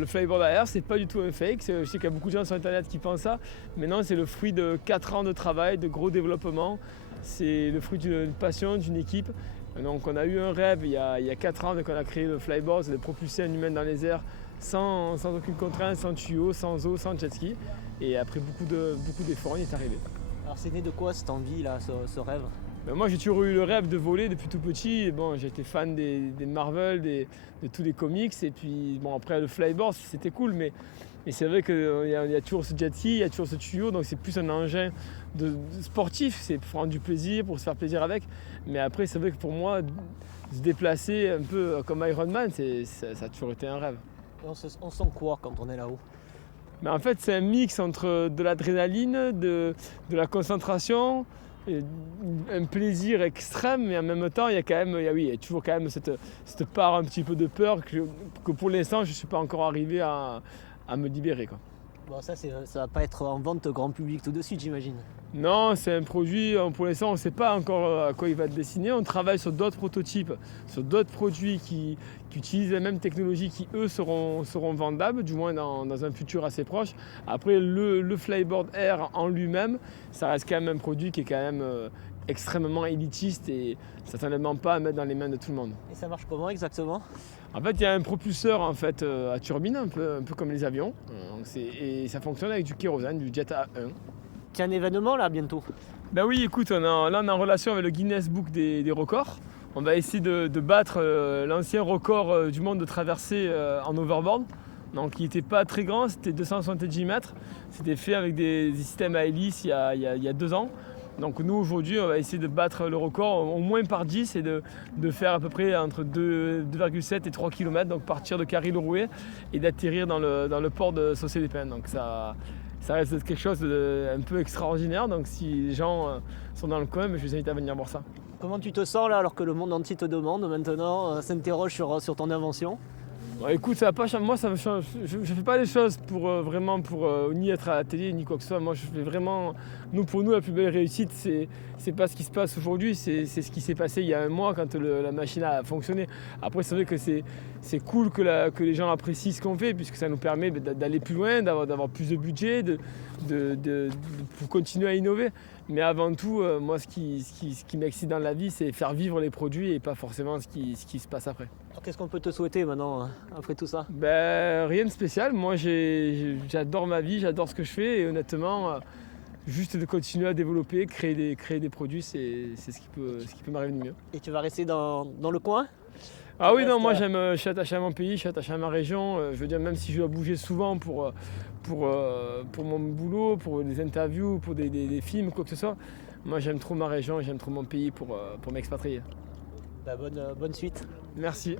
Le flyboard à air, c'est pas du tout un fake. Je sais qu'il y a beaucoup de gens sur internet qui pensent ça, mais non, c'est le fruit de 4 ans de travail, de gros développement. C'est le fruit d'une passion, d'une équipe. Donc on a eu un rêve il y a 4 ans qu'on a créé le flyboard, c'est de propulser un humain dans les airs sans aucune contrainte, sans tuyau, sans eau, sans jet ski. Et après beaucoup d'efforts, on y est arrivé. Alors c'est né de quoi cette envie là, ce rêve? Moi j'ai toujours eu le rêve de voler depuis tout petit. Et bon, j'étais fan des Marvel, de tous les comics. Et puis bon, après le flyboard c'était cool, mais c'est vrai qu'il y a toujours ce jet ski, il y a toujours ce tuyau, donc c'est plus un engin de sportif, c'est pour prendre du plaisir, pour se faire plaisir avec. Mais après c'est vrai que pour moi, se déplacer un peu comme Iron Man, ça a toujours été un rêve. Et on sent quoi quand on est là-haut? Mais en fait c'est un mix entre de l'adrénaline, de la concentration, et un plaisir extrême, mais en même temps il y a toujours quand même cette part un petit peu de peur que pour l'instant je ne suis pas encore arrivé à me libérer, quoi. Bon, ça va pas être en vente grand public tout de suite, j'imagine. Non, c'est un produit, pour l'instant on ne sait pas encore à quoi il va être destiné. On travaille sur d'autres prototypes, sur d'autres produits qui utilisent la même technologie qui eux seront vendables, du moins dans un futur assez proche. Après le Flyboard Air en lui-même, ça reste quand même un produit qui est quand même extrêmement élitiste et certainement pas à mettre dans les mains de tout le monde. Et ça marche comment exactement? En fait, il y a un propulseur en fait, à turbine, un peu comme les avions. Et ça fonctionne avec du kérosène, du jet A1. Il y a un événement là bientôt. Ben oui, écoute, on est en relation avec le Guinness Book des records. On va essayer de battre l'ancien record du monde de traversée en overboard. Donc il n'était pas très grand, c'était 270 mètres. C'était fait avec des systèmes à hélice il y a 2 ans. Donc nous aujourd'hui on va essayer de battre le record au moins par 10 et de faire à peu près entre 2,7 et 3 km, donc partir de Carry-le-Rouet et d'atterrir dans le port de Saucé-les-Pins. Donc ça reste quelque chose d'un peu extraordinaire, donc si les gens sont dans le coin, je vous invite à venir voir ça. Comment tu te sens là alors que le monde entier te demande maintenant, s'interroge sur ton invention? Bon, écoute, ça va pas changer. Moi, ça me change. Je ne fais pas les choses pour ni être à la télé ni quoi que ce soit. Moi, je fais vraiment. Pour nous, la plus belle réussite, c'est pas ce qui se passe aujourd'hui, c'est ce qui s'est passé il y a un mois quand la machine a fonctionné. Après, c'est vrai que c'est cool que les gens apprécient ce qu'on fait, puisque ça nous permet d'aller plus loin, d'avoir plus de budget, pour continuer à innover. Mais avant tout, moi, ce qui m'excite dans la vie, c'est faire vivre les produits et pas forcément ce qui se passe après. Alors qu'est-ce qu'on peut te souhaiter maintenant, après tout ça? Rien de spécial. Moi, j'adore ma vie, j'adore ce que je fais et honnêtement, juste de continuer à développer, créer des produits, c'est ce qui peut m'arriver de mieux. Et tu vas rester dans le coin? Ah oui, non, moi je suis attaché à mon pays, je suis attaché à ma région. Je veux dire, même si je dois bouger souvent pour mon boulot, pour des interviews, pour des films, quoi que ce soit, moi j'aime trop ma région, j'aime trop mon pays pour m'expatrier. Bonne suite. Merci.